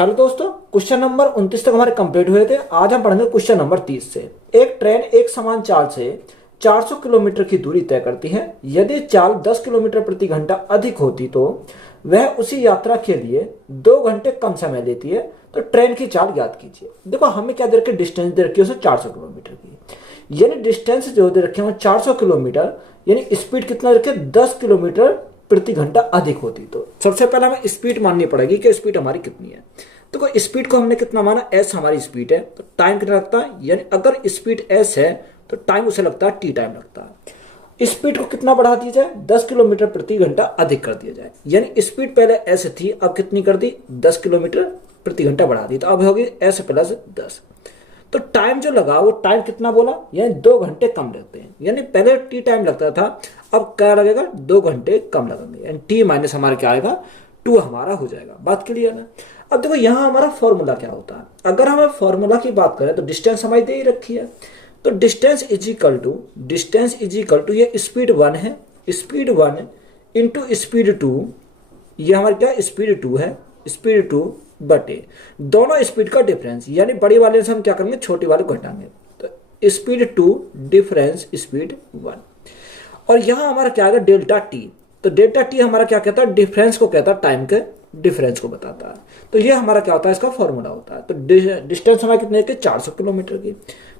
Hello दोस्तों, question number 29 तक हमारे कंप्लीट हुए थे। आज हम पढ़ेंगे क्वेश्चन नंबर 30 से। एक ट्रेन एक समान चाल से 400 किलोमीटर की दूरी तय करती है। यदि चाल 10 किलोमीटर प्रति घंटा अधिक होती तो वह उसी यात्रा के लिए 2 घंटे कम समय लेती है। तो ट्रेन की चाल ज्ञात कीजिए। देखो हमें क्या दे रखी है, डिस्टेंस दे रखी है उसे 400 किलोमीटर की, यानी डिस्टेंस जो दे रखे हैं 400 किलोमीटर, यानी स्पीड कितना रखे 10 किलोमीटर प्रति घंटा अधिक होती तो सबसे पहले हमें स्पीड माननी पड़ेगी कि स्पीड हमारी कितनी है। तो स्पीड को हमने कितना माना, एस हमारी स्पीड है, तो टाइम कितना लगता है, यानी अगर स्पीड एस है तो टाइम उसे लगता है टी टाइम लगता है। स्पीड को कितना बढ़ा दिया जाए, 10 किलोमीटर प्रति घंटा अधिक कर दिया जाए, यानी स्पीड पहले एस थी अब कितनी कर दी, 10 किलोमीटर प्रति घंटा बढ़ा दी, तो अब होगी एस प्लस 10। तो टाइम जो लगा वो टाइम कितना बोला, यानी 2 घंटे कम लगते हैं, यानी पहले टी टाइम लगता था अब क्या लगेगा 2 घंटे कम लगेंगे, यानी टी माइनस हमारा क्या आएगा 2 हमारा हो जाएगा। बात क्लियर है। अब देखो यहाँ हमारा फॉर्मूला क्या होता है, अगर हमें फॉर्मूला की बात करें तो डिस्टेंस हमारी दे ही रखी है, तो डिस्टेंस इज इक्वल टू ये स्पीड 1 है, स्पीड 1 इंटू स्पीड 2, ये हमारी क्या स्पीड 2 है, स्पीड 2 बटे दोनों स्पीड का डिफरेंस, यानी बड़ी वाले से हम क्या करेंगे छोटी वाले को घटाएंगे, तो स्पीड 2 डिफरेंस स्पीड 1, और यहां हमारा क्या आएगा डेल्टा टी। तो डेल्टा टी हमारा क्या कहता है, डिफरेंस को कहता है, टाइम के डिफरेंस को बताता है। तो ये हमारा क्या होता है, इसका फॉर्मूला होता है। तो डिस्टेंस हमारा कितने के 400 किलोमीटर की,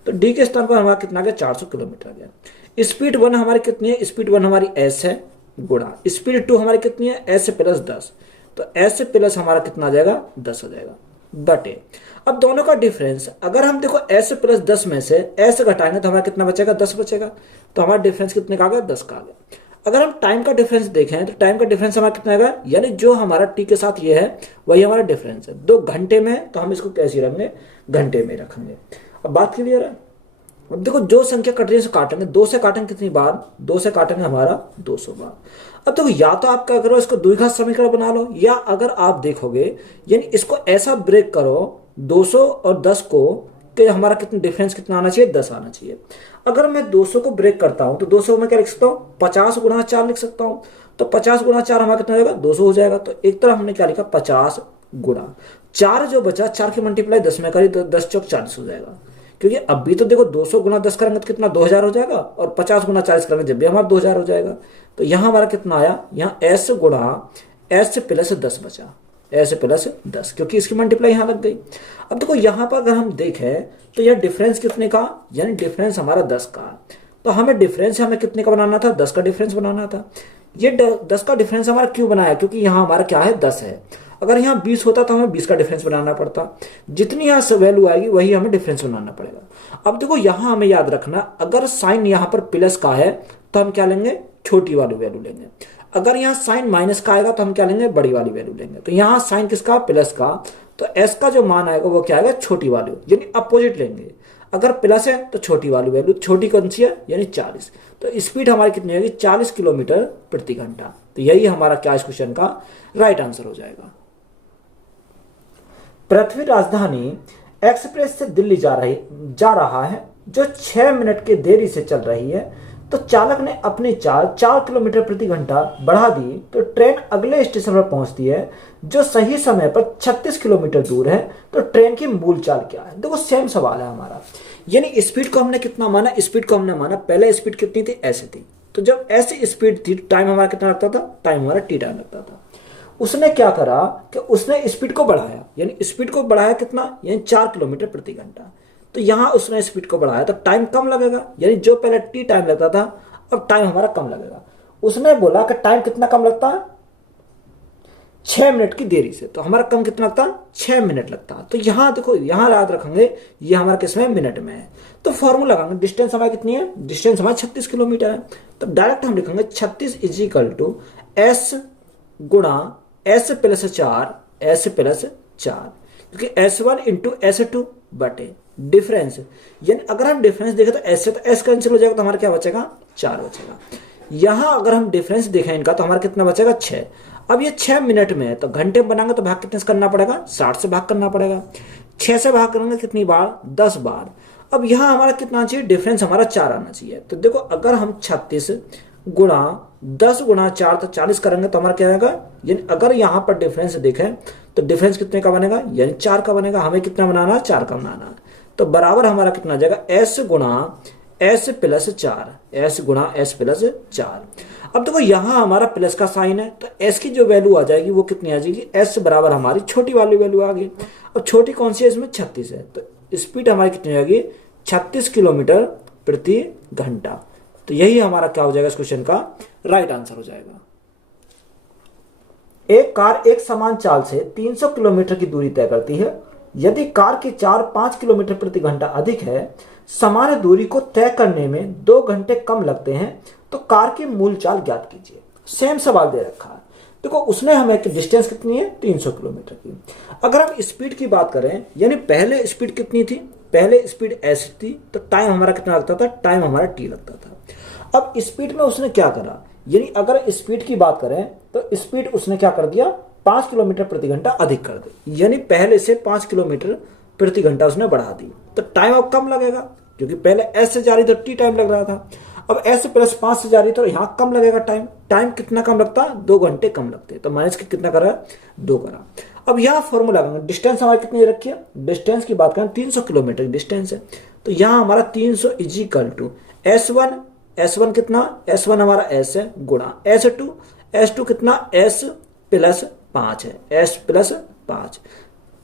तो डी के स्थान पर हमारा कितना गया 400 किलोमीटर गया। स्पीड 1 हमारी कितनी है, स्पीड 1 हमारी एस है गुणा स्पीड 2 हमारी कितनी है एस प्लस 10, तो एस प्लस हमारा कितना आ जाएगा 10 हो जाएगा बटे। अब दोनों का डिफरेंस अगर हम देखो एस प्लस 10 में से एस घटाएंगे तो हमारा कितना बचेगा 10 बचेगा, तो हमारा डिफरेंस कितने का आ गया 10 का आ गया। अगर हम टाइम का डिफरेंस देखें तो टाइम का डिफरेंस हमारा कितना आएगा, यानी जो हमारा टी के साथ ये है वही हमारा डिफरेंस है, 2 घंटे में, तो हम इसको कैसे रखेंगे घंटे में रखेंगे। अब बात क्लियर है। अब देखो जो संख्या कट रही है काटेंगे, 2 से काटेंगे कितनी बार, 2 से काटेंगे हमारा 200 बार। अब देखो या तो आप क्या करो इसको द्विघात समीकरण बना लो, या अगर आप देखोगे यानी इसको ऐसा ब्रेक करो 200 और 10 को कि हमारा कितना डिफरेंस कितना आना चाहिए 10 आना चाहिए। अगर मैं 200 को ब्रेक करता हूं तो 200 को मैं क्या लिख सकता हूँ 50 गुणा 4 लिख सकता हूं, तो 50 गुणा 4 हमारा कितना हो जाएगा 200 हो जाएगा। तो एक तरफ हमने क्या लिखा 50 गुणा 4, जो बचा 4 की मल्टीप्लाई 10 में करी तो 10 चौक 40 हो जाएगा, क्योंकि अभी तो देखो 200 गुना 10 करेंगे तो कितना 2000 हो जाएगा, और 50 गुना 40 करेंगे जब भी हमारा 2000 हो जाएगा। तो यहां हमारा कितना आया, यहाँ एस गुणा एस प्लस 10 बचा, एस प्लस 10, क्योंकि इसकी मल्टीप्लाई यहां लग गई। अब देखो यहां पर अगर हम देखें तो यह डिफरेंस कितने का, यानी डिफरेंस हमारा 10 का, तो हमें डिफरेंस हमें कितने का बनाना था 10 का डिफरेंस बनाना था। ये 10 का डिफरेंस हमारा क्यों बनाया, क्योंकि यहाँ हमारा क्या है 10 है, अगर यहाँ 20 होता तो हमें 20 का डिफरेंस बनाना पड़ता, जितनी यहाँ से वैल्यू आएगी वही हमें डिफरेंस बनाना पड़ेगा। अब देखो यहाँ हमें याद रखना, अगर साइन यहाँ पर प्लस का है तो हम क्या लेंगे छोटी वाली वैल्यू लेंगे, अगर यहाँ साइन माइनस का आएगा तो हम क्या लेंगे बड़ी वाली वैल्यू लेंगे। तो यहाँ साइन किसका प्लस का, तो एस का जो मान आएगा वो क्या आएगा छोटी वाली, यानी अपोजिट लेंगे, अगर प्लस है तो छोटी वाली वैल्यू, छोटी कौन सी है यानी 40। तो स्पीड हमारी कितनी होगी 40 किलोमीटर प्रति घंटा। तो यही हमारा क्या इस क्वेश्चन का राइट आंसर हो जाएगा। पृथ्वी राजधानी एक्सप्रेस से दिल्ली जा रहा है जो 6 मिनट की देरी से चल रही है, तो चालक ने अपनी चाल 4 किलोमीटर प्रति घंटा बढ़ा दी, तो ट्रेन अगले स्टेशन पर पहुंचती है जो सही समय पर 36 किलोमीटर दूर है, तो ट्रेन की मूल चाल क्या है। देखो सेम सवाल है हमारा, यानी स्पीड को हमने कितना माना, स्पीड को हमने माना पहले स्पीड कितनी थी ऐसे थी, तो जब ऐसी स्पीड थी टाइम हमारा कितना लगता था, टाइम हमारा टी टाइम लगता था। उसने क्या करा कि उसने स्पीड को बढ़ाया, यानी स्पीड को बढ़ाया कितना, यानी 4 किलोमीटर प्रति घंटा, तो यहां उसने स्पीड को बढ़ाया तो टाइम कम लगेगा, यानी जो पहले टी टाइम लगता था अब टाइम हमारा कम लगेगा। उसने बोला कि टाइम कितना कम लगता है 6 मिनट की देरी से, तो हमारा कम कितना लगता है 6 मिनट लगता है। तो यहां देखो यहां याद रखेंगे ये हमारा किसमें मिनट में है, तो फॉर्मूला लगाएंगे डिस्टेंस हमारी कितनी है, डिस्टेंस हमारा 36 किलोमीटर है, तो डायरेक्ट हम लिखेंगे 36 इज इक्वल टू एस गुणा एस प्लस 4 एस प्लस 4, क्योंकि S1 इंटू S2 बटे डिफरेंस, यानी अगर हम डिफरेंस देखें तो एस से तो एस कैंसिल हो जाएगा, तो हमारा क्या बचेगा 4 बचेगा। यहां अगर हम डिफरेंस देखें इनका तो हमारा कितना बचेगा 6। अब ये 6 मिनट में है तो घंटे में बनाएंगे तो भाग कितने से करना पड़ेगा 60 से भाग करना पड़ेगा, 6 से भाग करेंगे कितनी बार 10 बार। अब यहां हमारा कितना चाहिए डिफरेंस हमारा 4 आना चाहिए, तो देखो अगर हम 36 गुणा 10 गुणा 4 तो 40 करेंगे तो हमारा क्या आएगा, यानी अगर यहाँ पर डिफरेंस देखें तो डिफरेंस कितने का बनेगा, यानी 4 का बनेगा। हमें कितना बनाना है, 4 का बनाना है। तो बराबर हमारा कितना आ जाएगा, s गुणा s प्लस 4, s गुणा s प्लस 4। अब देखो यहाँ हमारा प्लस का साइन है तो s की जो वैल्यू आ जाएगी वो कितनी आ जाएगी, s बराबर हमारी छोटी वाली वैल्यू आ गई। अब छोटी कौन सी है, इसमें 36 है, तो स्पीड हमारी कितनी आएगी, 36 किलोमीटर प्रति घंटा। तो यही हमारा क्या हो जाएगा, इस क्वेश्चन का राइट आंसर हो जाएगा। एक कार एक समान चाल से 300 किलोमीटर की दूरी तय करती है। यदि कार की चाल 5 किलोमीटर प्रति घंटा अधिक है, समान दूरी को तय करने में 2 घंटे कम लगते हैं, तो कार की मूल चाल ज्ञात कीजिए। सेम सवाल दे रखा है। देखो उसने हमें डिस्टेंस कितनी है, 300 किलोमीटर की। अगर हम स्पीड की बात करें, यानी पहले स्पीड कितनी थी, पहले स्पीड s थी, तो टाइम हमारा कितना लगता था, टाइम हमारा t लगता था। अब स्पीड में उसने क्या करा, यानी अगर स्पीड की बात करें तो स्पीड उसने क्या कर दिया, 5 किलोमीटर प्रति घंटा अधिक कर दी, यानी पहले से 5 किलोमीटर प्रति घंटा उसने बढ़ा दी। तो टाइम अब कम लगेगा, क्योंकि पहले s से जा रही तो t टाइम लग रहा था, अब s प्लस 5 से जा रही तो यहाँ कम लगेगा टाइम। टाइम कितना कम लगता, 2 घंटे कम लगते। तो माइनस के कितना करा, 2 करा। अब यहाँ फॉर्मूला लगाएंगे, डिस्टेंस हमारी कितनी रखी है, डिस्टेंस की बात करें 300 किलोमीटर की डिस्टेंस है, तो यहाँ हमारा 300 इज इक्वल टू S1 कितना, S1 हमारा S है, गुणा S2 कितना, S प्लस 5 है, S प्लस 5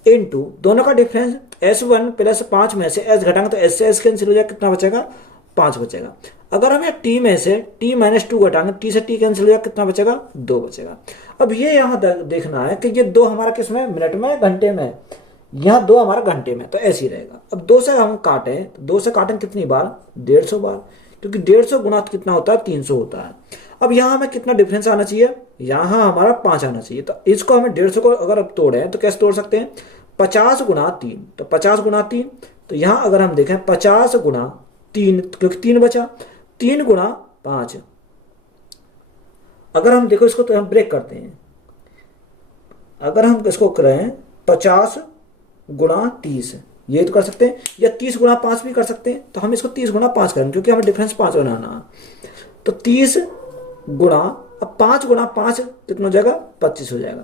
इंटू दोनों का डिफरेंस, S1 प्लस 5 में से S घटाएंगे तो S से S कैंसिल हो जाएगा, कितना बचेगा, 5 बचेगा। अगर हम t में से t माइनस 2 घटाएंगे, t से t कैंसिल हो जाएगा, कितना बचेगा, 2 बचेगा। अब ये यहाँ देखना है कि ये 2 हमारा किस में, मिनट में, घंटे में, यहाँ 2 हमारा घंटे में, तो ऐसे ही रहेगा। अब 2 से हम काटें तो 2 से काटें कितनी बार, 150 बार, क्योंकि 150 गुना कितना होता है, 300 होता है। अब यहाँ हमें कितना डिफरेंस आना चाहिए, यहाँ हमारा 5 आना चाहिए। तो इसको हमें 150 को अगर अब तोड़ें तो कैसे तोड़ सकते हैं, 50 गुना 3, तो 50 गुना 3, तो यहाँ अगर हम देखें 50 गुना 3, क्योंकि 3 बचा, 3 गुना 5। अगर हम देखो इसको तो हम ब्रेक करते हैं, अगर हम इसको करें 50 गुना 30, ये तो कर सकते हैं, या 30 गुना 5 भी कर सकते हैं। तो हम इसको 30 गुना 5 करेंगे, क्योंकि हमें डिफरेंस 5 बनाना। तो 30 गुणा, अब 5 गुणा 5 कितना हो जाएगा, 25 हो जाएगा।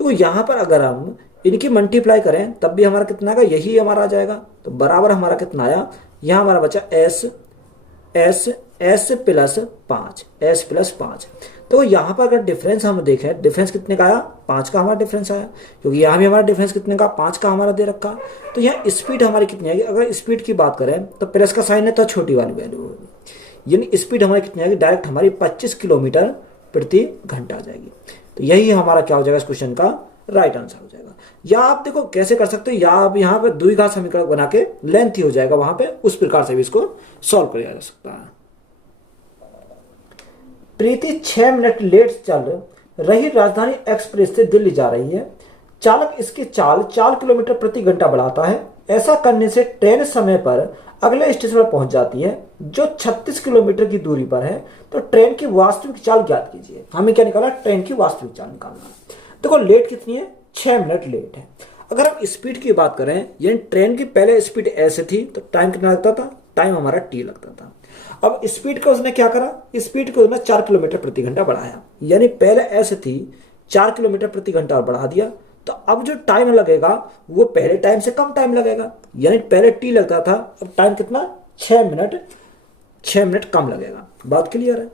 तो यहाँ पर अगर हम इनकी मल्टीप्लाई करें तब भी हमारा कितना आएगा, यही हमारा आ जाएगा। तो बराबर हमारा कितना आया, यहाँ हमारा बचा S प्लस 5। तो यहाँ पर अगर डिफरेंस हम देखें, डिफरेंस कितने का आया, 5 का हमारा डिफरेंस आया, क्योंकि यहाँ भी हमारा डिफरेंस कितने का, 5 का हमारा दे रखा। तो यहाँ स्पीड हमारी कितनी आएगी, अगर स्पीड की बात करें तो प्लस का साइन है तो छोटी वाली वैल्यू होगी, यानी स्पीड हमारी कितनी आएगी, डायरेक्ट हमारी 25 किलोमीटर प्रति घंटा आ जाएगी। तो यही हमारा क्या हो जाएगा, इस क्वेश्चन का राइट आंसर हो जाएगा। या आप देखो कैसे कर सकते हो, या आप यहाँ पे द्विघात समीकरण बना के लेंथी हो जाएगा वहां पे, उस प्रकार से भी इसको सॉल्व किया जा सकता है। प्रीति 6 मिनट लेट चल रही राजधानी एक्सप्रेस से दिल्ली जा रही है। चालक इसकी चाल 4 किलोमीटर प्रति घंटा बढ़ाता है। ऐसा करने से ट्रेन समय पर अगले स्टेशन पर पहुंच जाती है, जो 36 किलोमीटर की दूरी पर है। तो ट्रेन की वास्तविक चाल ज्ञात कीजिए। हमें क्या निकाला, ट्रेन की वास्तविक चाल निकालना। देखो लेट कितनी है, 6 मिनट लेट है। अगर हम स्पीड की बात करें, यानी ट्रेन की पहले स्पीड ऐसे थी तो टाइम कितना लगता था, टाइम हमारा टी लगता था। अब स्पीड का उसने क्या करा, स्पीड को उसने 4 किलोमीटर प्रति घंटा बढ़ाया, यानी पहले ऐसे थी 4 किलोमीटर प्रति घंटा और बढ़ा दिया। तो अब जो टाइम लगेगा वो पहले टाइम से कम टाइम लगेगा, यानी पहले टी लगता था, अब टाइम कितना, 6 मिनट कम लगेगा। बात क्लियर है।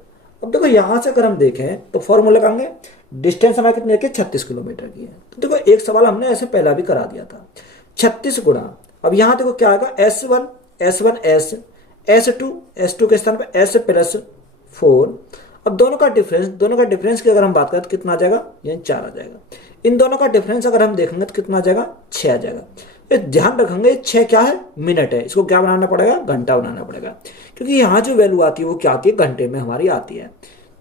अब देखो यहां से अगर हम देखें तो फॉर्मूला लगाएंगे, डिस्टेंस हमारे कितनी है, 36 किलोमीटर की है। तो देखो एक सवाल हमने ऐसे पहला भी करा दिया था, 36 गुणा, अब यहां देखो क्या आएगा, S1 S2 के स्थान पर S प्लस 4। अब दोनों का डिफरेंस की अगर हम बात करें तो कितना आ जाएगा, यानी 4 आ जाएगा। इन दोनों का डिफरेंस अगर हम देखेंगे तो कितना आ जाएगा, 6 आ जाएगा। ये ध्यान रखेंगे 6 क्या है, मिनट है, इसको क्या बनाना पड़ेगा, घंटा बनाना पड़ेगा, क्योंकि यहाँ जो वैल्यू आती है वो क्या आती है, घंटे में हमारी आती है।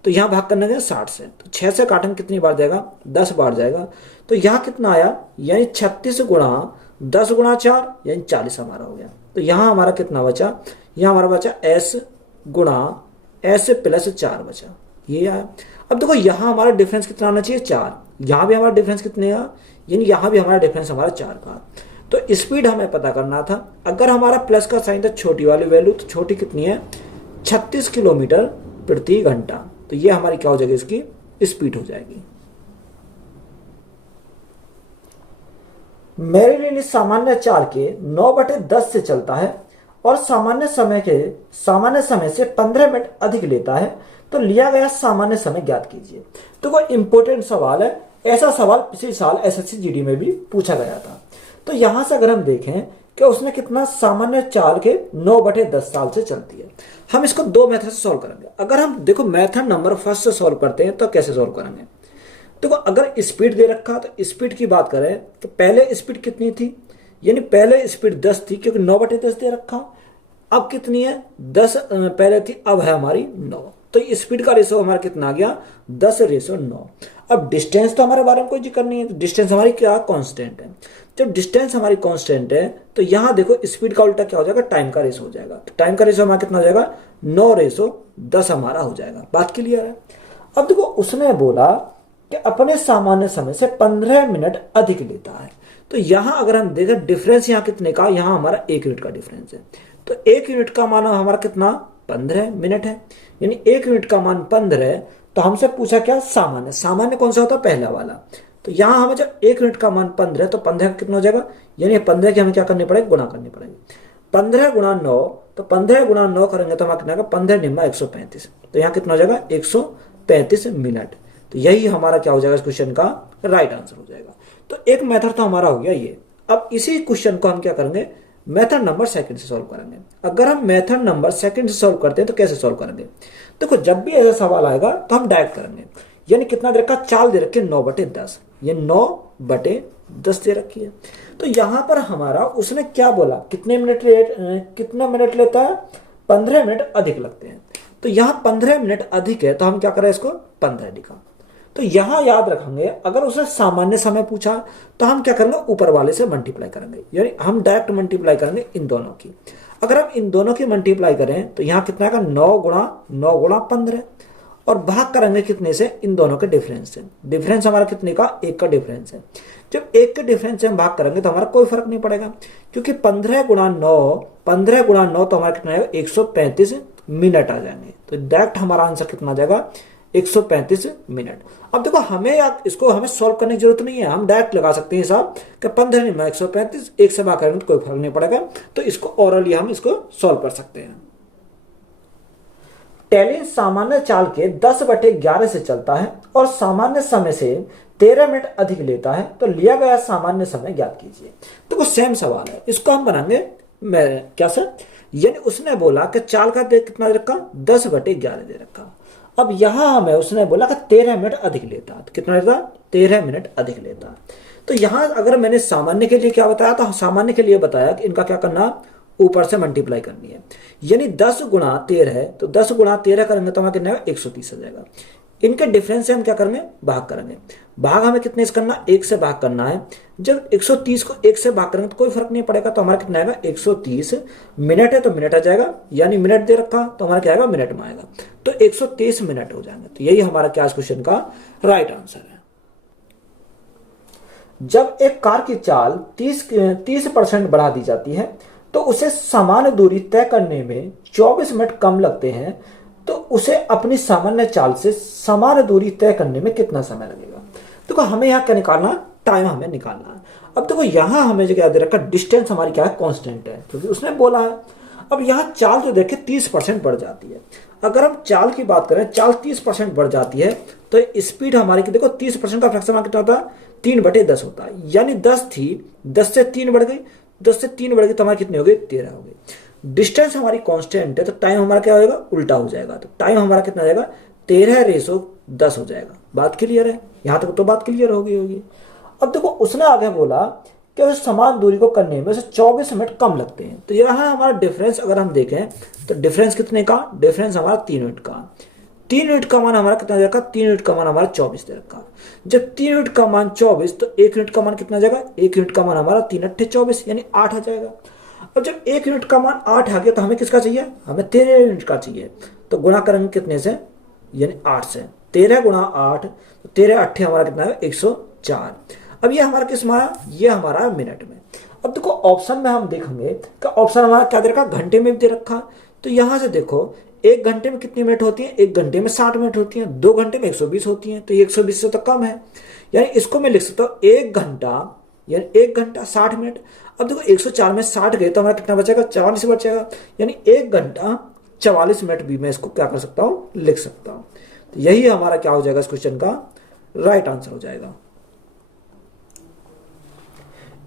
तो यहाँ भाग करने के 60 से, तो 6 से काटेंगे कितनी बार जाएगा, 10 बार जाएगा। तो यहाँ कितना आया, यानी 36 गुणा 10 गुणा 4, यानी 40 हमारा हो गया। तो यहाँ हमारा कितना बचा, यहाँ हमारा बचा S गुणा S प्लस 4 बचा, ये आया। अब देखो यहाँ हमारा डिफरेंस कितना आना चाहिए, 4। यहाँ भी हमारा डिफरेंस कितने का, यानी यहाँ भी हमारा डिफरेंस हमारा 4 का। तो स्पीड हमें पता करना था, अगर हमारा प्लस का साइन था छोटी वाली वैल्यू, तो छोटी कितनी है, 36 किलोमीटर प्रति घंटा। तो ये हमारी क्या हो जाएगी, इसकी स्पीड हो जाएगी। मेरिलिन इस सामान्य चाल के 9/10 से चलता है और सामान्य समय से 15 मिनट अधिक लेता है, तो लिया गया सामान्य समय ज्ञात कीजिए। तो कोई इंपॉर्टेंट सवाल है, ऐसा सवाल पिछले साल एसएससी जीडी में भी पूछा गया था। तो यहां से अगर हम देखें कि उसने कितना, सामान्य चाल के 9/10 साल से चलती है। हम इसको दो मेथड से सॉल्व करेंगे। अगर हम देखो मेथड नंबर फर्स्ट से सॉल्व करते हैं तो कैसे सॉल्व करेंगे, देखो अगर स्पीड दे रखा तो स्पीड की बात करें तो पहले स्पीड कितनी थी, यानी पहले स्पीड 10 थी क्योंकि 9/10 दे रखा। अब कितनी है, 10 पहले थी, अब है हमारी 9। तो स्पीड का रेशो हमारा कितना आ गया, 10:9। अब डिस्टेंस तो हमारे बारे में कोई जिक्र नहीं है, तो डिस्टेंस हमारी क्या कांस्टेंट है। जब डिस्टेंस हमारी कांस्टेंट है तो यहां देखो स्पीड का उल्टा क्या हो जाएगा, टाइम का रेशो हो जाएगा। तो टाइम का रेशो हमारा कितना हो जाएगा, 9:10 हमारा हो जाएगा। बात क्लियर है। अब देखो उसने बोला कि अपने सामान्य समय से 15 मिनट अधिक लेता है। तो यहां अगर हम देखें डिफरेंस यहां कितने का, यहां हमारा 1 यूनिट का डिफरेंस है। तो 1 यूनिट का मान हमारा कितना, 15 मिनट है, यानी 1 यूनिट का मान 15। तो हमसे पूछा क्या, सामान्य। सामान्य कौन सा होता है, पहला वाला। तो यहां हमें जब 1 यूनिट का मान 15 तो 15 का कितना हो जाएगा, यानी 15 की हमें क्या करनी पड़ेगी, गुणा करनी पड़ेगी। 15 गुणा 9, तो 15 गुणा 9 करेंगे तो हमारा कितना, 15 निम्मा 135। तो यहाँ कितना हो जाएगा, 135 मिनट। तो यही हमारा क्या हो जाएगा, इस क्वेश्चन का राइट आंसर हो जाएगा। तो एक मेथड तो हमारा हो गया ये। अब इसी क्वेश्चन को हम क्या करेंगे, मेथड नंबर सेकंड से सॉल्व करेंगे। अगर हम मेथड नंबर सेकंड से सॉल्व करते हैं तो कैसे सॉल्व करेंगे, देखो जब भी ऐसा सवाल आएगा तो हम डायरेक्ट करेंगे। यानी कितना दे रखा, चाल दे रखी है 9/10, ये 9/10 दे रखी है। तो यहां पर हमारा उसने क्या बोला, कितना मिनट लेता है, 15 मिनट अधिक लगते हैं। तो यहां 15 मिनट अधिक है तो हम क्या करें, इसको 15 लिखा। तो यहां याद रखेंगे अगर उसने सामान्य समय पूछा तो हम क्या करेंगे, ऊपर वाले से मल्टीप्लाई करेंगे, यानी हम डायरेक्ट मल्टीप्लाई करेंगे इन दोनों की। अगर हम इन दोनों की मल्टीप्लाई करें तो यहां कितना आएगा, 9 गुणा 15, और भाग करेंगे कितने से, इन दोनों के डिफरेंस से। डिफरेंस हमारा कितने का, 1 का डिफरेंस है। जब 1 के डिफरेंस से हम भाग करेंगे तो हमारा कोई फर्क नहीं पड़ेगा, क्योंकि 15 गुणा 9 तो हमारा कितना आएगा, 135 मिनट आ जाएंगे। तो डायरेक्ट हमारा आंसर कितना आ जाएगा, 135 मिनट। अब देखो हमें सॉल्व करने की जरूरत नहीं है, हम डायरेक्ट लगा सकते हैं हिसाब कि 15 निम्मा 135, 1 से भाग करेंगे तो कोई फर्क नहीं पड़ेगा। तो इसको ओरली हम इसको सॉल्व कर सकते हैं। टेलिन सामान्य चाल के 10/11 से चलता है और सामान्य समय से 13 मिनट अधिक लेता है, तो लिया गया सामान्य समय ज्ञात कीजिए। तो सेम सवाल है, इसको हम बनाएंगे क्या सर, यानी उसने बोला कि चाल का कितना दे रखा, 10/11 दे रखा। अब यहां हमें उसने बोला कि 13 मिनट अधिक लेता, तो कितना लेता, 13 मिनट अधिक लेता। तो यहां अगर मैंने सामान्य के लिए क्या बताया, तो सामान्य के लिए बताया कि इनका क्या करना, ऊपर से मल्टीप्लाई करनी है। यानी 10 गुणा 13 है, तो 10 गुणा 13 करेंगे तो हमें कितना 130 आ जाएगा। इनके डिफरेंस से हम क्या करेंगे, भाग करेंगे। भाग हमें कितने से करना, 1 से भाग करना है। जब 130 को 1 से भाग करेंगे तो कोई फर्क नहीं पड़ेगा, तो हमारा कितना आएगा, 130 मिनट है तो मिनट आ जाएगा, यानी मिनट दे रखा तो हमारा क्या आएगा, मिनट में आएगा। तो 130 मिनट हो जाएंगे। तो यही हमारा क्या इस क्वेश्चन का राइट आंसर है। जब एक कार की चाल 30% बढ़ा दी जाती है तो उसे समान दूरी तय करने में 24 मिनट कम लगते हैं, तो उसे अपनी सामान्य चाल से समान दूरी तय करने में कितना समय लगेगा। देखो हमें यहाँ क्या निकालना, टाइम हमें निकालना है। अब देखो यहाँ हमें जो क्या दे रखा, डिस्टेंस हमारी क्या है, कांस्टेंट है, क्योंकि उसने बोला है। अब यहाँ चाल जो देखे 30% बढ़ जाती है। अगर हम चाल की बात करें, चाल 30% बढ़ जाती है तो स्पीड हमारी की देखो 30% का फ्रैक्शन कितना होता है, 3/10 होता है। यानी 10 थी, 10 से 3 बढ़ गई, 10 से 3 बढ़ गई तो हमारी कितनी हो गई, 13 हो गई। डिस्टेंस हमारी कांस्टेंट है तो टाइम हमारा क्या हो जाएगा, उल्टा हो जाएगा। तो टाइम हमारा कितना हो जाएगा, 13:10 हो जाएगा। बात क्लियर है, यहां तक तो बात क्लियर होगी। अब देखो उसने आगे बोला कि उस समान दूरी को करने में उसे 24 मिनट कम लगते हैं। तो यहाँ हमारा डिफरेंस अगर हम देखें तो डिफरेंस कितने का, डिफरेंस हमारा 3 मिनट का। 3 यूनिट का मान हमारा कितना जाएगा, 3 यूनिट का मान हमारा 24 दे रखा। जब 3 यूनिट का मान 24 तो 1 यूनिट का मान कितना जाएगा, 1 यूनिट का मान हमारा 3×8 = 24 यानी 8 आ जाएगा। अब जब 1 यूनिट का मान 8 आ गया तो हमें किसका चाहिए, हमें 13 यूनिट का चाहिए। तो गुणा करेंगे कितने से, यानी 8 से। 13 गुणा 8 तो 13×8 हमारा कितना है, 104। अब ये हमारा किस में, ये हमारा मिनट में। अब देखो ऑप्शन में हम देखेंगे कि ऑप्शन हमारा क्या दे रखा, घंटे में भी दे रखा। तो यहां से देखो 1 घंटे में कितनी मिनट होती है? 1 घंटे में 60 मिनट होती है। 2 घंटे में 120 होती है, तो ये 120 से तो कम है। यानी इसको मैं लिख सकता हूँ 1 घंटा, यानी 1 घंटा 60 मिनट। अब देखो 104 में 60 गए तो हमारा कितना बचेगा? 44 बचेगा। यानी 1 घंटा 44 मिनट भी मैं इसको क्या कर सकता हूँ? लिख सकता हूँ। तो यही हमारा क्या हो जाएगा इस क्वेश्चन का राइट आंसर हो जाएगा।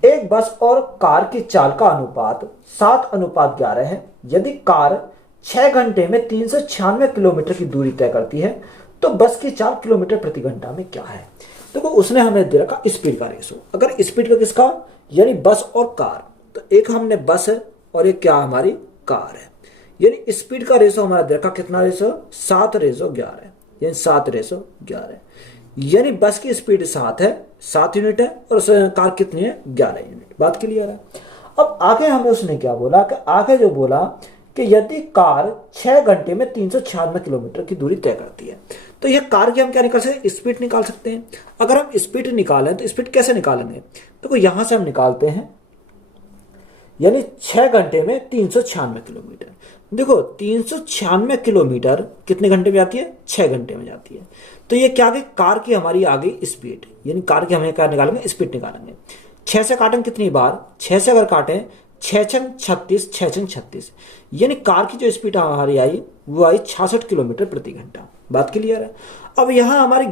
एक बस और कार की चाल का अनुपात 7:11 है। यदि कार 6 घंटे में 396 किलोमीटर की दूरी तय करती है तो बस की चाल किलोमीटर प्रति घंटा में क्या है? देखो उसने हमें दे रखा स्पीड का रेशो। अगर स्पीड का किसका, यानी बस और कार, तो एक हमने बस है और एक क्या हमारी कार है। यानी स्पीड का रेशो हमारा दे रखा कितना रेशो? 7:11, यानी 7:11। यानी बस की स्पीड 7 है, 7 यूनिट है, और कार कितनी है? 11 यूनिट। बात क्लियर है। अब आगे हमें उसने क्या बोला कि आगे जो बोला कि यदि कार 6 घंटे में 396 किलोमीटर की दूरी तय करती है, तो यह कार की हम क्या निकाल सकते हैं? स्पीड निकाल सकते हैं। अगर हम स्पीड निकालें तो स्पीड कैसे निकालेंगे? देखो यहां से हम निकालते हैं, यानी 6 घंटे में 396 किलोमीटर। देखो 396 किलोमीटर कितने घंटे में जाती है? 6 घंटे में जाती है। तो ये क्या आ गई? कार की हमारी आ गई स्पीड, यानी कार की हमें क्या निकालेंगे? स्पीड निकालेंगे। 6 से काटें कितनी बार? 6 से अगर काटें 6 छंग 36, 6 छंग 36, यानी कार की जो स्पीड हमारी आई वो आई 66 किलोमीटर प्रति घंटा। बात क्लियर है। अब यहाँ हमारी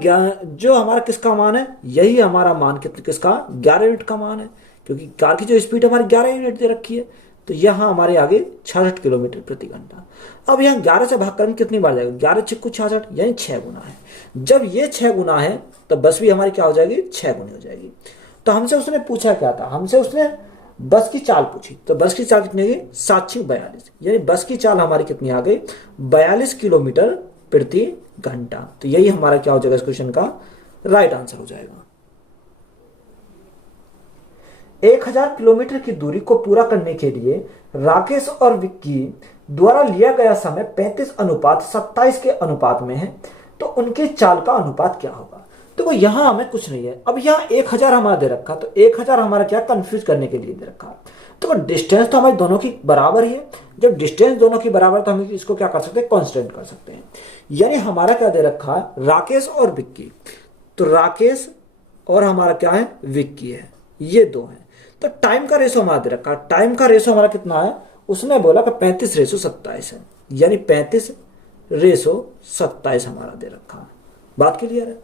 जो हमारा किसका मान है? यही हमारा मान किसका? 11 यूनिट का मान है, क्योंकि कार की जो स्पीड हमारी 11 यूनिट दे रखी है। तो यहाँ हमारे आगे 66 किलोमीटर प्रति घंटा। अब यहाँ 11 से भाग करके कितनी बार जाएगा? 11 छिक्कू 66, यानी 6 गुना है। जब ये 6 गुना है तो बस भी हमारी क्या हो जाएगी? 6 गुनी हो जाएगी। तो हमसे उसने पूछा क्या था? हमसे उसने बस की चाल पूछी। तो बस की चाल कितनी होगी? 742, यानी बस की चाल हमारी कितनी आ गई? 42 किलोमीटर प्रति घंटा। तो यही हमारा क्या हो जाएगा इस क्वेश्चन का राइट आंसर हो जाएगा। 1000 किलोमीटर की दूरी को पूरा करने के लिए राकेश और विक्की द्वारा लिया गया समय 35:27 के अनुपात में है, तो उनकी चाल का अनुपात क्या होगा? देखो यहां हमें कुछ नहीं है। अब यहाँ 1000 हमारा दे रखा, तो 1000 हमारा क्या कंफ्यूज करने के लिए दे रखा। तो डिस्टेंस तो हमारी दोनों की बराबर ही है। जब डिस्टेंस दोनों की बराबर तो हम इसको क्या कर सकते हैं? कांस्टेंट कर सकते हैं। यानी हमारा क्या दे रखा है? राकेश और विक्की। तो राकेश और हमारा क्या है? विक्की है, ये दो है। तो टाइम का रेशो हमारा दे रखा। टाइम का रेशो हमारा कितना है? उसने बोला कि 35:27 है, यानी 35:27 हमारा दे रखा है। बात क्लियर है।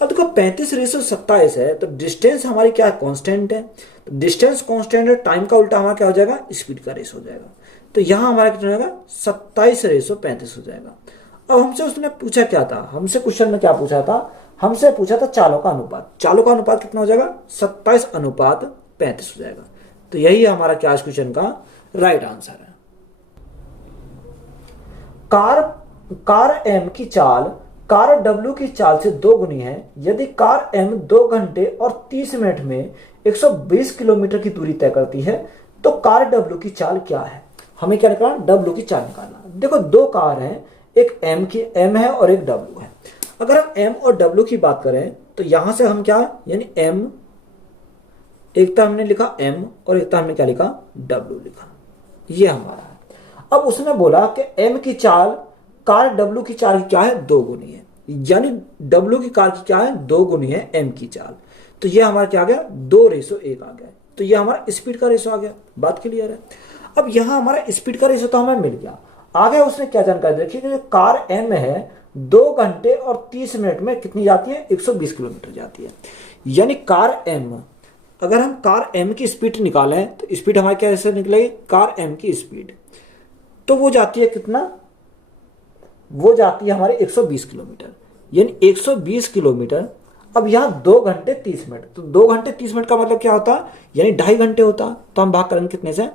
अब देखो 35:27 है, तो डिस्टेंस हमारी क्या कांस्टेंट है। तो डिस्टेंस कांस्टेंट है, टाइम का उल्टा हमारा क्या हो जाएगा? स्पीड का रेशो हो जाएगा। तो यहां हमारा कितना हो जाएगा? 27:35 हो जाएगा। अब हमसे उसने पूछा क्या था? हमसे क्वेश्चन में क्या पूछा था? हमसे पूछा था चालों का अनुपात। चालों का अनुपात कितना हो जाएगा? 27:35 हो जाएगा। तो यही हमारा क्या इस क्वेश्चन का राइट आंसर है। कार एम की चाल कार डब्ल्यू की चाल से 2 गुनी है। यदि कार एम 2 घंटे और 30 मिनट में 120 किलोमीटर की दूरी तय करती है तो कार डब्ल्यू की चाल क्या है? हमें क्या निकालना? डब्ल्यू की चाल निकालना। देखो 2 कार हैं, एक एम है और एक डब्ल्यू है। अगर हम एम और डब्ल्यू की बात करें तो यहां से हम क्या, यानी एम, एक तो हमने लिखा एम और एक तो हमने क्या लिखा? डब्ल्यू लिखा। ये हमारा है। अब उसने बोला कि एम की चाल कार डब्ल्यू की चाल की क्या है? 2 गुनी है, यानी डब्ल्यू की कार की क्या है? 2 गुनी है एम की चाल। तो ये हमारा क्या आ गया? 2:1 आ गया। तो ये हमारा स्पीड का रेशो आ गया। बात क्लियर है। अब यहां हमारा स्पीड का रेशो तो हमें मिल गया। आगे उसने क्या जानकारी देखी कि कार एम है 2 घंटे और 30 मिनट में कितनी जाती है? 120 किलोमीटर जाती है। यानी कार एम, अगर हम कार एम की स्पीड निकालें तो स्पीड हमारी कैसे निकलेगी? कार एम की स्पीड तो वो जाती है कितना? वो जाती है हमारे 120 किलोमीटर, यानी 120 किलोमीटर। अब यहाँ 2 घंटे 30 मिनट, तो 2 घंटे 30 मिनट का मतलब क्या होता? यानी 2.5 घंटे होता। तो हम भाग करेंगे कितने से?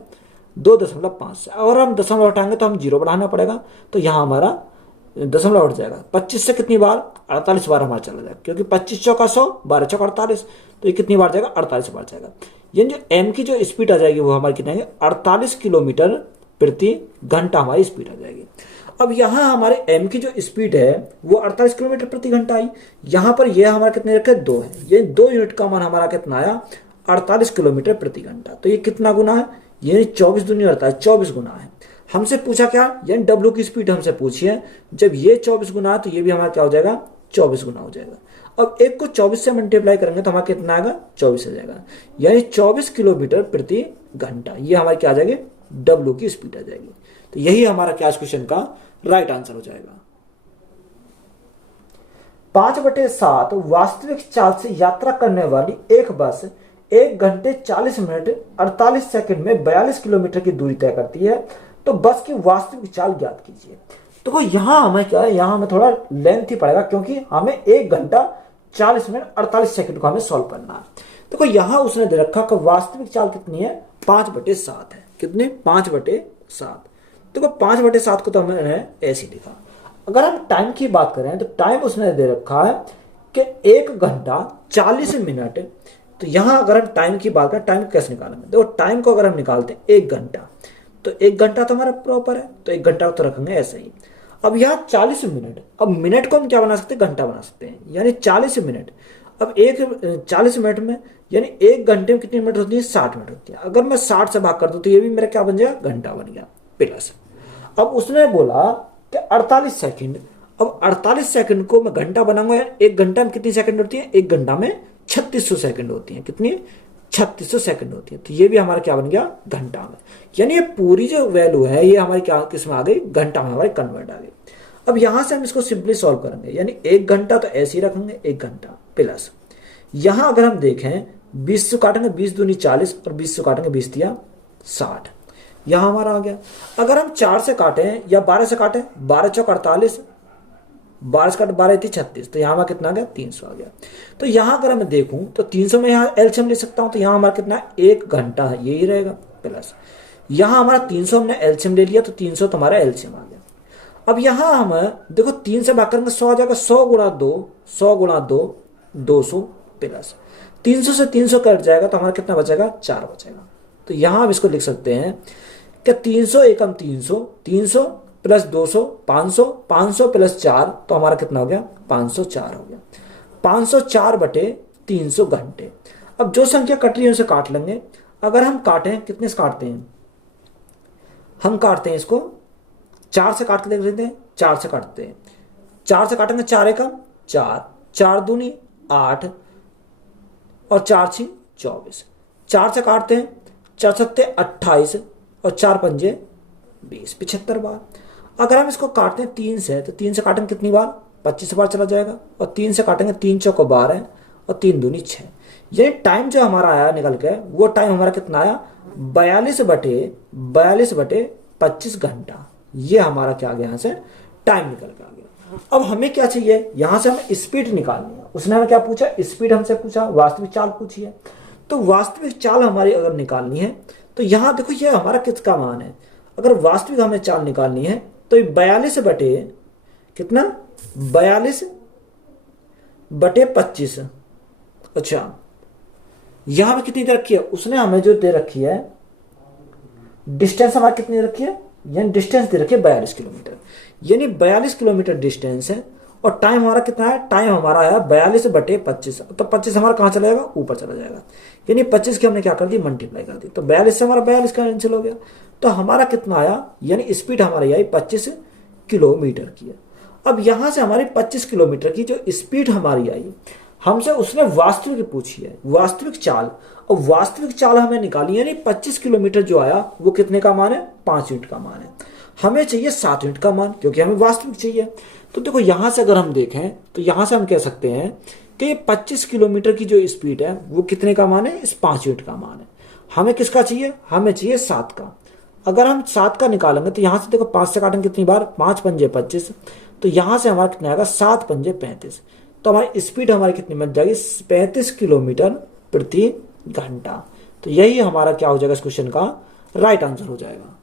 2.5 से। और हम दशमलव हटाएंगे तो हम 0 बढ़ाना पड़ेगा। तो यहाँ हमारा दशमलव हट जाएगा। 25 से कितनी बार? 48 बार हमारा चला जाएगा, क्योंकि 25 चौका 100, 12 चौका 48। तो ये कितनी बार जाएगा? 48 बार जाएगा। यानी जो एम की जो स्पीड आ जाएगी वो हमारी कितनी है? 48 किलोमीटर प्रति घंटा हमारी स्पीड आ जाएगी। अब यहाँ हमारे एम की जो स्पीड है वो 48 किलोमीटर प्रति घंटा आई। यहाँ पर यह हमारा कितने रखे? 2 है। ये 2 यूनिट का मान हमारा कितना आया? 48 किलोमीटर प्रति घंटा। तो ये कितना गुना है? ये 24 दूनी 48, 24 गुना है। हमसे पूछा क्या, यानी डब्ल्यू की स्पीड हमसे पूछी है। जब ये 24 गुना है तो ये भी हमारा क्या हो जाएगा, 24 गुना हो जाएगा। अब एक को 24 से मल्टीप्लाई करेंगे तो हमारा कितना आएगा, 24 आ जाएगा, यानी 24 किलोमीटर प्रति घंटा। ये हमारी क्या आ जाएगी, डब्ल्यू की स्पीड आ जाएगी। तो यही हमारा क्या क्वेश्चन का राइट आंसर हो जाएगा। 5/7 वास्तविक चाल से यात्रा करने वाली एक बस 1 घंटे 40 मिनट 48 सेकंड में 42 किलोमीटर की दूरी तय करती है, तो बस की वास्तविक चाल ज्ञात कीजिए। तो यहां हमें क्या है, यहां हमें थोड़ा लेंथ ही पड़ेगा, क्योंकि हमें 1 घंटा 40 मिनट 48 सेकंड को हमें सॉल्व करना है। देखो यहां उसने दे रखा कि वास्तविक चाल कितनी है, 5/7 है। कितने, 5/7। देखो 5/7 को तो हमने ऐसे ही लिखा। अगर हम टाइम की बात करें तो टाइम उसने दे रखा है कि 1 घंटा 40 मिनट। तो यहां अगर हम टाइम की बात करें, टाइम कैसे निकालेंगे, देखो टाइम को अगर हम निकालते हैं 1 घंटा, तो 1 घंटा तो हमारा प्रॉपर है, तो 1 घंटा तो रखेंगे ऐसे ही। अब यहाँ 40 मिनट, अब मिनट को हम क्या बना सकते हैं, घंटा बना सकते हैं, यानी 40 मिनट। अब 40 मिनट में, यानी 1 घंटे में कितनी मिनट होती है, 60 मिनट होती है। अगर मैं 60 से भाग कर दूं तो ये भी मेरा क्या बन जाएगा, घंटा बन गया प्लस। अब उसने बोला कि 48 सेकंड। अब 48 सेकंड को मैं घंटा बनाऊंगा, 1 घंटा में कितनी सेकंड होती है, 1 घंटा में 3600 सेकंड होती है। कितनी, 3600 सेकंड होती है। तो ये भी हमारा क्या बन गया, घंटा में। यानी ये पूरी जो वैल्यू है ये हमारी क्या किस में आ गई, घंटा में हमारी कन्वर्ट आ गई। अब यहां से हम इसको सिंपली सॉल्व करेंगे, यानी 1 घंटा तो ऐसे ही रखेंगे, 1 घंटा प्लस। यहां अगर हम देखें 20 से काटेंगे, 20 दूनी 40 और 20 से काटेंगे 20 दिया 60, यहां हमारा आ गया। अगर हम 4 से काटें या 12 से काटें, 12 चौक 48, 12 से काटे 12 थी 36, तो यहां कितना आ गया, 300 आ गया। तो यहां अगर मैं देखूं तो 300 में यहाँ एलसीएम ले सकता हूं, तो यहां हमारा कितना, 1 घंटा है, यही रहेगा प्लस। यहां हमारा 300 हमने एलसीएम ले लिया, तो 300 तो हमारा एलसीएम आ गया। अब यहां हम देखो 3 से भाग करेंगे 100 आ जाएगा, 100 गुणा 2, 100 गुणा 2 200 प्लस 300 से 300 कट जाएगा, तो हमारा कितना बचेगा, 4 बचेगा। तो यहां हम इसको लिख सकते हैं कि 300 एकम 300, 300 प्लस 200 500, 500 प्लस 4, तो हमारा कितना हो गया, 504 हो गया। 504/300 घंटे। अब जो संख्या कट रही है उसे काट लेंगे। अगर हम काटें, कितने से काटते हैं, हम काटते हैं इसको 4 से काट के देख लेते हैं, 4 से काटते हैं, 4 से काटेंगे 4 एकम 4, 4 दूनी 8 और 4 6 24। 4 से काटते हैं, 4 सत्ते 28 और 4 पंजे 20, 75 बार। अगर हम इसको काटते हैं 3 से, तो 3 से काटेंगे कितनी बार, 25 बार चला जाएगा। और 3 से काटेंगे 3 चौको 12 और 3 दूनी 6। ये टाइम जो हमारा आया निकल के, वो टाइम हमारा कितना आया, 42/25 घंटा। ये हमारा क्या आ गया, यहां से टाइम निकल के आ गया। अब हमें क्या चाहिए, यहां से हमें स्पीड निकालनी है। उसने हमें क्या पूछा, स्पीड हमसे पूछा, वास्तविक चाल पूछी है। तो वास्तविक चाल हमारी अगर निकालनी है तो यहां देखो ये हमारा किसका मान है। अगर वास्तविक हमें चाल निकालनी है तो 42 कितना, 42/25। अच्छा, यहां पर कितनी दे रखी है, उसने हमें जो दे रखी है डिस्टेंस हमारी कितनी दे रखी है, यानी डिस्टेंस दे रखी है 42 किलोमीटर, यानी 42 किलोमीटर डिस्टेंस है। और टाइम हमारा कितना है, टाइम हमारा है 42/25। तो 25 हमारा कहां चला जाएगा, ऊपर चला जाएगा, यानी 25 की हमने क्या कर दी, मल्टीप्लाई कर दी। तो 42 से हमारा 42 कैंसिल हो गया। तो हमारा कितना आया, यानी स्पीड हमारी आई 25 किलोमीटर की है। अब यहां से हमारी 25 किलोमीटर की जो स्पीड हमारी आई, हमसे उसने वास्तविक पूछी है, वास्तविक चाल। और वास्तविक चाल हमें निकाली, यानी 25 किलोमीटर जो आया वो कितने का मान है, 5 यूनिट का मान है। हमें चाहिए 7 यूनिट का मान, क्योंकि हमें वास्तविक चाहिए। तो देखो यहां से अगर हम देखें तो यहां से हम कह सकते हैं कि 25 किलोमीटर की जो स्पीड है वो कितने का मान है, इस 5 यूनिट का मान है। हमें किसका चाहिए, हमें चाहिए 7 का। अगर हम 7 का निकालेंगे तो यहां से देखो 5 से काटेंगे कितनी बार, 5 पंजे 25, तो यहां से हमारा कितना आएगा, 7 पंजे 35। तो हमारी स्पीड हमारी कितनी बन जाएगी, 35 किलोमीटर प्रति घंटा। तो यही हमारा क्या हो जाएगा, इस क्वेश्चन का राइट आंसर हो जाएगा।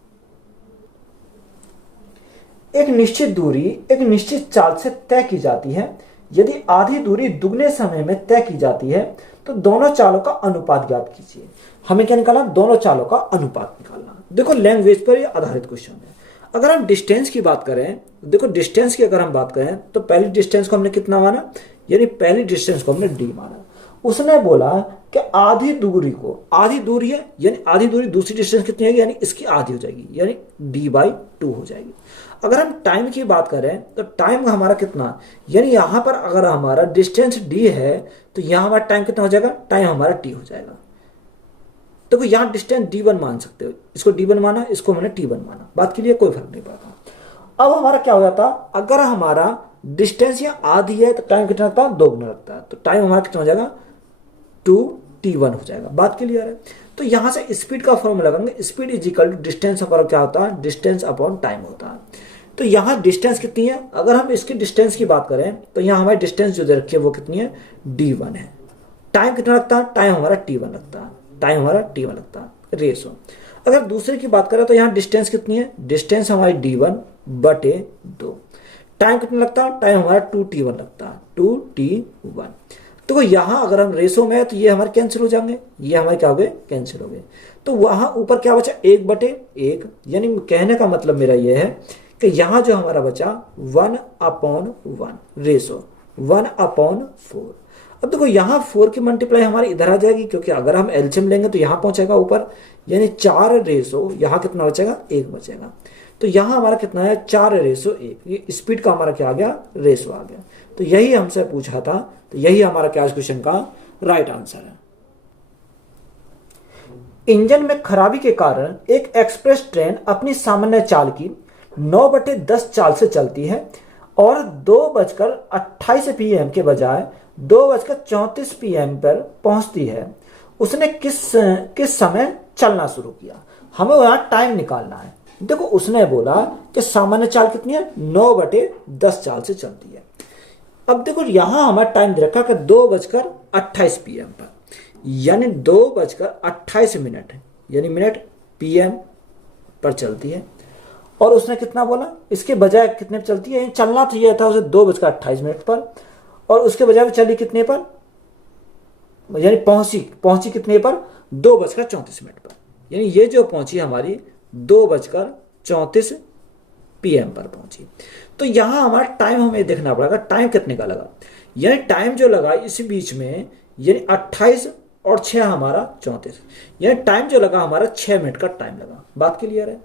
एक निश्चित दूरी एक निश्चित चाल से तय की जाती है। यदि आधी दूरी दुगने समय में तय की जाती है तो दोनों चालों का अनुपात ज्ञात कीजिए। हमें क्या निकालना, दोनों चालों का अनुपात निकालना। देखो लैंग्वेज पर आधारित क्वेश्चन है। अगर हम डिस्टेंस की बात करें, देखो डिस्टेंस की अगर हम बात करें तो पहली डिस्टेंस को हमने कितना माना, यानी पहली डिस्टेंस को हमने डी माना। उसने बोला कि आधी दूरी है, यानी आधी दूरी दूसरी डिस्टेंस कितनी है, यानी इसकी आधी हो जाएगी, यानी d/2 हो जाएगी। अगर हम टाइम की बात करें तो टाइम हमारा कितना, यानी यहां पर अगर हमारा डिस्टेंस d है तो यहां हमारा टाइम कितना हो जाएगा, टाइम हमारा t हो जाएगा। तो यहां डिस्टेंस d1 मान सकते हो, इसको d1 माना, इसको मैंने t1 माना, बात के लिए कोई फर्क नहीं पड़ता। अब हमारा क्या हो जाता, अगर हमारा डिस्टेंस यहाँ आधी है तो टाइम कितना लगता है, 2 गुना लगता है, तो टाइम हमारा कितना हो जाएगा, 2t1 हो जाएगा। बात क्लियर है। तो यहां से स्पीड का फॉर्मूला लगाएंगे, speed is equal to distance upon क्या होता है, डिस्टेंस अपॉन टाइम होता है। तो यहाँ डिस्टेंस कितनी है, अगर हम इसकी डिस्टेंस की बात करें तो यहाँ हमारी डिस्टेंस जो दे रखी है वो कितनी है, d1 है। टाइम कितना लगता है, टाइम हमारा t1 लगता है, टाइम हमारा t1 लगता है, रेशो। अगर दूसरे की बात करें तो यहाँ डिस्टेंस कितनी है, डिस्टेंस हमारी d1/2। टाइम कितना लगता है, टाइम हमारा 2t1 लगता है, 2t1। तो यहाँ अगर हम रेशो में है तो ये हमारे कैंसिल हो जाएंगे, ये हमारे क्या हो गए, कैंसिल हो गए। तो वहां ऊपर क्या बचा, 1/1, यानी कहने का मतलब मेरा ये है कि यहाँ जो हमारा बचा 1/1 रेशो 1/4। अब देखो यहाँ 4 की मल्टीप्लाई हमारी इधर आ जाएगी, क्योंकि अगर हम एलसीएम लेंगे तो यहाँ पहुंचेगा ऊपर, यानी 4 रेशो यहाँ कितना बचेगा, 1 बचेगा। तो यहाँ हमारा कितना है, 4/1, ये स्पीड का हमारा क्या आ गया, रेशो आ गया। तो यही हमसे पूछा था, तो यही हमारा क्या क्वेश्चन का राइट आंसर है। इंजन में खराबी के कारण एक एक्सप्रेस ट्रेन अपनी सामान्य चाल की 9/10 चाल से चलती है और 2:28 PM के बजाय 2:34 PM पर पहुंचती है। उसने किस समय चलना शुरू किया, हमें यहाँ टाइम निकालना है। देखो उसने बोला कि सामान्य चाल कितनी है, 9/10 चाल से चलती है। अब देखो यहां हमारा टाइम दे रखा है 2:28 PM पर, यानी 2:28 यानी मिनट PM पर चलती है। और उसने कितना बोला, इसके बजाय कितने पर चलती है, चलना तो यह था उसे 2:28 पर, और उसके बजाय चली कितने पर, यानी पहुंची कितने पर, 2:34 पर। यानी ये जो पहुंची हमारी 2:34 PM पर पहुंची। तो यहां हमारा टाइम हमें देखना पड़ेगा, टाइम कितने का लगा, यानी टाइम जो लगा इसी बीच में, यानी 28 और 6 हमारा 34, यानी टाइम जो लगा हमारा 6 मिनट का टाइम लगा। बात क्लियर है।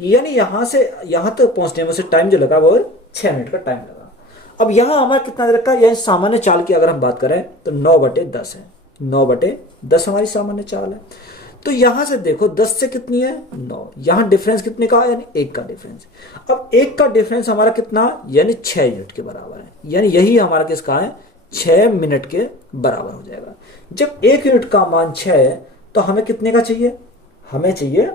यानी यहां से यहां तक पहुंचने में से टाइम जो लगा वो 6 मिनट का टाइम लगा। अब यहां हमारा कितना रखा, यानी सामान्य चाल की अगर हम बात करें तो 9/10 है, 9/10 हमारी सामान्य चाल है। तो यहां से देखो 10 से कितनी है, 9, यहां डिफरेंस कितने का, यानी 1 का डिफरेंस। अब 1 का डिफरेंस हमारा कितना, यानी 6 यूनिट के बराबर है, यानी यही हमारा किसका है, 6 मिनट के बराबर हो जाएगा। जब 1 यूनिट का मान 6 है तो हमें कितने का चाहिए, हमें चाहिए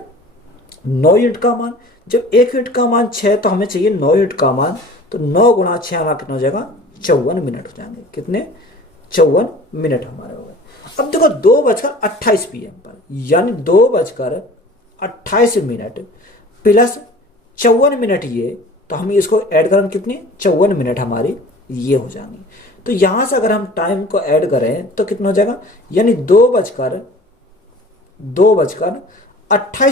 9 यूनिट का मान। जब 1 यूनिट का मान 6 तो हमें चाहिए 9 यूनिट का मान, तो 9 गुणा 6 हमारा कितना हो जाएगा, 54 मिनट हो जाएंगे। कितने, 54 मिनट हमारे हो गए। अब देखो 2:28 PM पर, यानी 2:28 प्लस 54 मिनट ये, तो हम इसको ऐड करें कितनी, 54 मिनट हमारी ये हो जाएंगी। तो यहां से अगर हम टाइम को ऐड करें तो कितना हो जाएगा, यानी 2:28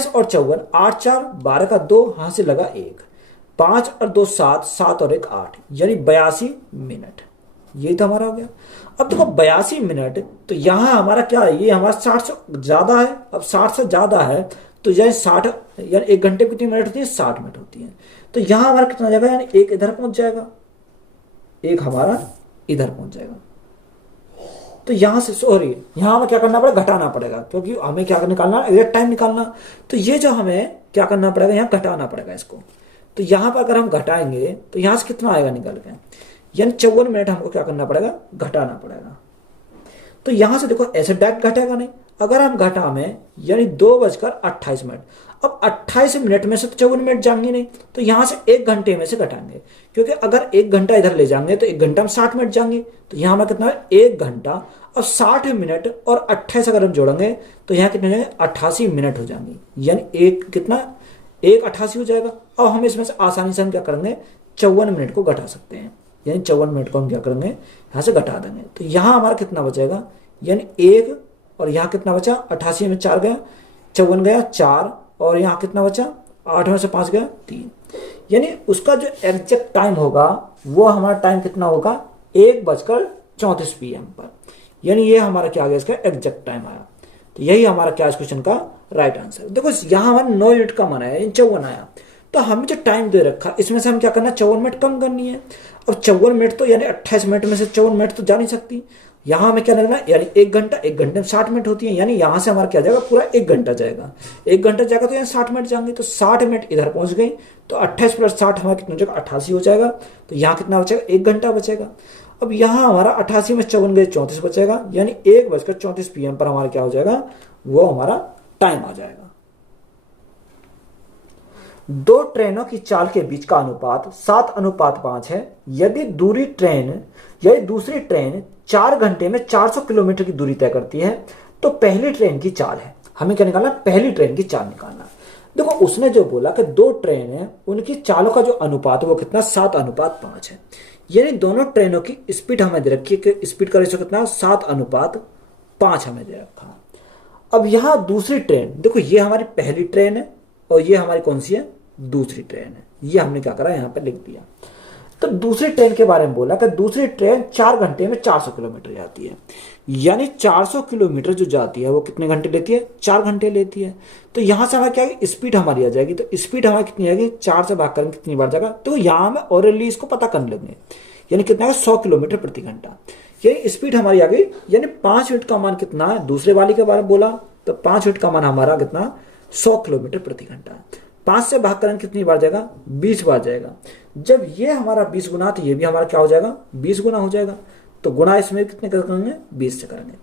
और 54, 8 4 12 का 2, हाथ से लगा 1, 5 और 2 7, 7 और 1 8, यानी 82 मिनट। यही तो हमारा हो गया। अब देखो 82 मिनट, तो यहां हमारा क्या है, ये हमारा 60 से ज्यादा है। अब 60 से ज्यादा है तो यानी 60, यानी 1 घंटे कितनी मिनट होती है, 60 मिनट होती है। तो यहां हमारा कितना हो जाएगा, यानी 1 इधर पहुंच जाएगा, 1 हमारा इधर पहुंच जाएगा। तो यहां से सॉरी, यहां हमें क्या करना पड़ेगा, घटाना पड़ेगा, क्योंकि हमें क्या निकालना, एग्जैक्ट टाइम निकालना। तो ये जो हमें क्या करना पड़ेगा, यहाँ घटाना पड़ेगा इसको। तो यहां पर अगर हम घटाएंगे तो यहां से कितना आएगा निकल के, यानी 54 मिनट हमको क्या करना पड़ेगा, घटाना पड़ेगा। तो यहां से देखो ऐसे डायरेक्ट घटेगा नहीं, अगर हम घटा में, यानी 2:28। अब 28 मिनट में से तो 54 मिनट जाएंगे नहीं, तो यहां से 1 घंटे में से घटाएंगे, क्योंकि अगर 1 घंटा इधर ले जाएंगे तो 1 घंटा में 60 मिनट जाएंगे। तो यहां में कितना है, 1 घंटा। अब 60 मिनट और 28 अगर हम जोड़ेंगे तो यहाँ कितने हो जाएंगे, 88 मिनट हो जाएंगे, यानी एक कितना, 1:88 हो जाएगा। अब हम इसमें से आसानी से हम क्या करेंगे, 54 मिनट को घटा सकते हैं, यानी 54 मिनट को हम क्या करेंगे, यहाँ से घटा देंगे। तो यहाँ हमारा कितना बचेगा, यानी 1, और यहाँ कितना बचा, 88 में 4 गया, 54 गया 4, और यहाँ कितना बचा, 8 में से 5 गया 3। यानी उसका जो एग्जैक्ट टाइम होगा वो हमारा टाइम कितना होगा, 1:34 PM पर। यानी ये हमारा क्या आ गया, इसका एग्जैक्ट टाइम आया। तो यही हमारा क्या इस क्वेश्चन का राइट आंसर। देखो यहाँ हमारा 9 यूनिट कम आना है, 54 आया। तो हमें जो टाइम दे रखा इसमें से हम क्या करना है, 54 मिनट कम करनी है। अब 54 मिनट तो यानी 28 मिनट में से 54 मिनट तो जा नहीं सकती। यहाँ हमें क्या लगना है, यानी 1 घंटा, 1 घंटे में 60 मिनट होती है, यानी यहाँ से हमारा क्या जाएगा, पूरा 1 घंटा जाएगा। 1 घंटा जाएगा तो यहाँ 60 मिनट जाएंगे, तो 60 मिनट इधर पहुंच गई। तो 28 + 60 हमारा कितना हो जाएगा, 88 हो जाएगा। तो यहाँ कितना बचेगा, 1 घंटा बचेगा। अब यहाँ हमारा 88 में 54 गए, 34 बचेगा, यानी 1:34 PM पर हमारा क्या हो जाएगा, वो हमारा टाइम आ जाएगा। 2 ट्रेनों की चाल के बीच का अनुपात 7:5 है। यदि दूसरी ट्रेन 4 घंटे में 400 किलोमीटर की दूरी तय करती है तो पहली ट्रेन की चाल है। हमें क्या निकालना, पहली ट्रेन की चाल निकालना। देखो उसने जो बोला कि 2 ट्रेन है, उनकी चालों का जो अनुपात है वो कितना, 7:5 है। यानी दोनों ट्रेनों की स्पीड हमें दे रखी है कि स्पीड का रेशो कितना, 7:5 हमें दे रखा। अब यहां दूसरी ट्रेन, देखो ये हमारी पहली ट्रेन है और ये हमारी कौन सी है, दूसरी ट्रेन है। ये हमने क्या करा, यहां पर लिख दिया। तो दूसरी ट्रेन के बारे में बोला कि दूसरी ट्रेन 4 घंटे में 400 किलोमीटर जाती है। यानी 400 किलोमीटर जो जाती है वो कितने घंटे लेती है, 4 घंटे लेती है। तो यहां से हमारा क्या है, स्पीड हमारी आ जाएगी। तो स्पीड हमारी कितनी आएगी, 4 से भाग करेंगे कितनी बार जाएगा, तो यहां में ओरली इसको पता करने लगे। यानी कितना है, 100 किलोमीटर प्रति घंटा। यानी स्पीड हमारी आ गई। यानी 5 मिनट का मान कितना है, दूसरे वाली के बारे में बोला तो 5 मिनट का मान हमारा कितना, 100 किलोमीटर प्रति घंटा। 5 से भाग करेंगे कितनी बार जाएगा, 20 बार जाएगा। जब ये हमारा 20 गुना, तो ये भी हमारा क्या हो जाएगा, 20 गुना हो जाएगा। तो गुना इसमें कितने करेंगे, 20 से करेंगे।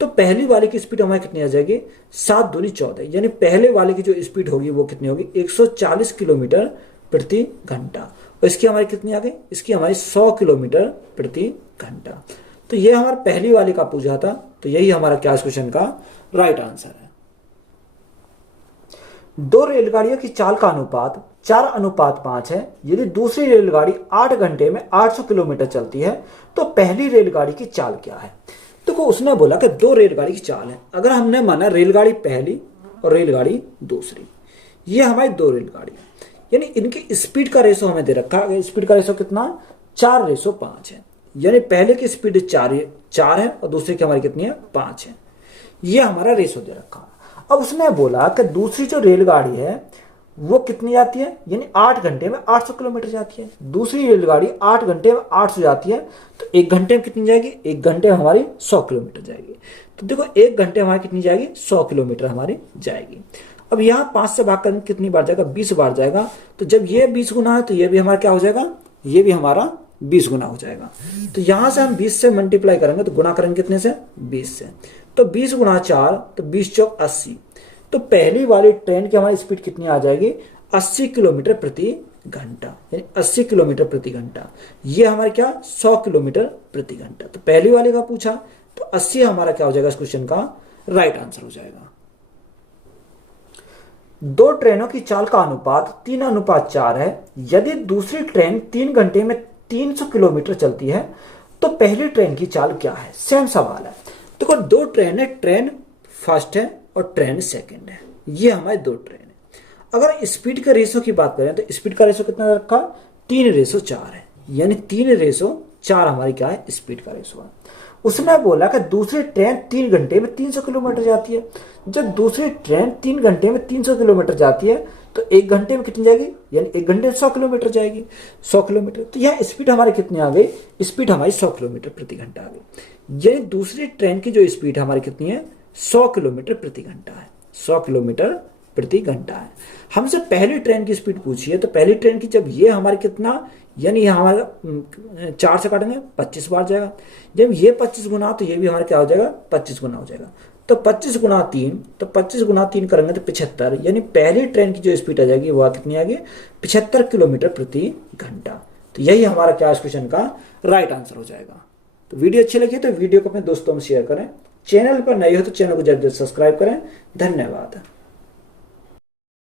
तो पहली वाले की स्पीड हमारी कितनी आ जाएगी, 7 दूनी 14। यानी पहले वाले की जो स्पीड होगी वो कितनी होगी, 140 किलोमीटर प्रति घंटा। और इसकी हमारी कितनी आ गई, इसकी हमारी 100 किलोमीटर प्रति घंटा। तो ये हमारा पहली वाली का पूछा था। तो यही हमारा क्या इस क्वेश्चन का राइट आंसर है। 2 रेलगाड़ियों की चाल का अनुपात 4:5 है। यदि दूसरी रेलगाड़ी 8 घंटे में 800 किलोमीटर चलती है तो पहली रेलगाड़ी की चाल क्या है। देखो उसने बोला कि 2 रेलगाड़ी की चाल है। अगर हमने माना रेलगाड़ी पहली और रेलगाड़ी दूसरी, ये हमारी 2 रेलगाड़ी, यानी इनकी स्पीड का रेशो हमें दे रखा है। स्पीड का रेशो कितना, 4:5 है। यानी पहले की स्पीड 4 है और दूसरी की हमारी कितनी है, 5 है। ये हमारा रेशो दे रखा है। अब उसने बोला कि दूसरी जो रेलगाड़ी है वो कितनी जाती है, यानी 8 घंटे में 800 किलोमीटर जाती है। दूसरी रेलगाड़ी 8 घंटे में 800 जाती है। तो 1 घंटे में कितनी जाएगी, 1 घंटे में हमारी 100 किलोमीटर जाएगी। तो देखो 1 घंटे हमारी कितनी जाएगी, 100 किलोमीटर हमारी जाएगी। अब यहाँ 5 से भाग करने कितनी बार जाएगा, 20 बार जाएगा। तो जब ये 20 गुना है तो ये भी हमारा क्या हो जाएगा, ये भी हमारा 20 गुना हो जाएगा। तो यहां से हम 20 से मल्टीप्लाई करेंगे तो गुना करेंगे कितने से, 20 से। तो 20 गुना 4 तो 20 चौक 80। तो पहली वाली ट्रेन की हमारी स्पीड कितनी आ जाएगी, 80 किलोमीटर प्रति घंटा। यानी 80 किलोमीटर प्रति घंटा। ये हमारे क्या, 100 किलोमीटर प्रति घंटा। तो पहली वाले का पूछा तो 80 हमारा क्या हो जाएगा, इस क्वेश्चन का राइट आंसर हो जाएगा। 2 ट्रेनों की चाल का अनुपात 3:4 है। यदि दूसरी ट्रेन 3 घंटे में 300 किलोमीटर चलती है तो पहली ट्रेन की चाल क्या है। सेम सवाल है। देखो 2 ट्रेन है, ट्रेन फर्स्ट है और ट्रेन सेकंड है। ये हमारे 2 ट्रेन है। अगर स्पीड का रेशो की बात करें तो स्पीड का रेशो कितना रखा, 3:4 है। यानी 3:4 हमारी क्या है, स्पीड का रेशो है। उसने बोला कि दूसरी ट्रेन 3 घंटे में 300 किलोमीटर जाती है। जब दूसरी ट्रेन 3 घंटे में 300 किलोमीटर जाती है तो 1 घंटे में कितनी जाएगी, यानी 1 घंटे में 100 किलोमीटर जाएगी, 100 किलोमीटर। तो यह स्पीड हमारी कितनी आ गई, स्पीड हमारी 100 किलोमीटर प्रति घंटा आ गई। यानी दूसरी ट्रेन की जो स्पीड हमारी कितनी है, 100 किलोमीटर प्रति घंटा है। 100 किलोमीटर प्रति घंटा है। हमसे पहली ट्रेन की स्पीड पूछी है। तो पहली ट्रेन की जब ये हमारी कितना, यानी हमारा 4 से काटेंगे 25 बार जाएगा। जब ये 25 गुना तो ये भी हमारा क्या हो जाएगा, 25 गुना हो जाएगा। तो 25 गुना 3, तो 25 गुना 3 करेंगे तो 75। यानी पहली ट्रेन की जो स्पीड आ जाएगी वह कितनी आएगी, 75 किलोमीटर प्रति घंटा। तो यही हमारा क्या इस क्वेश्चन का राइट आंसर हो जाएगा। तो वीडियो अच्छी लगी तो वीडियो को अपने दोस्तों में शेयर करें। चैनल पर नए हो तो चैनल को जल्दी सब्सक्राइब करें। धन्यवाद।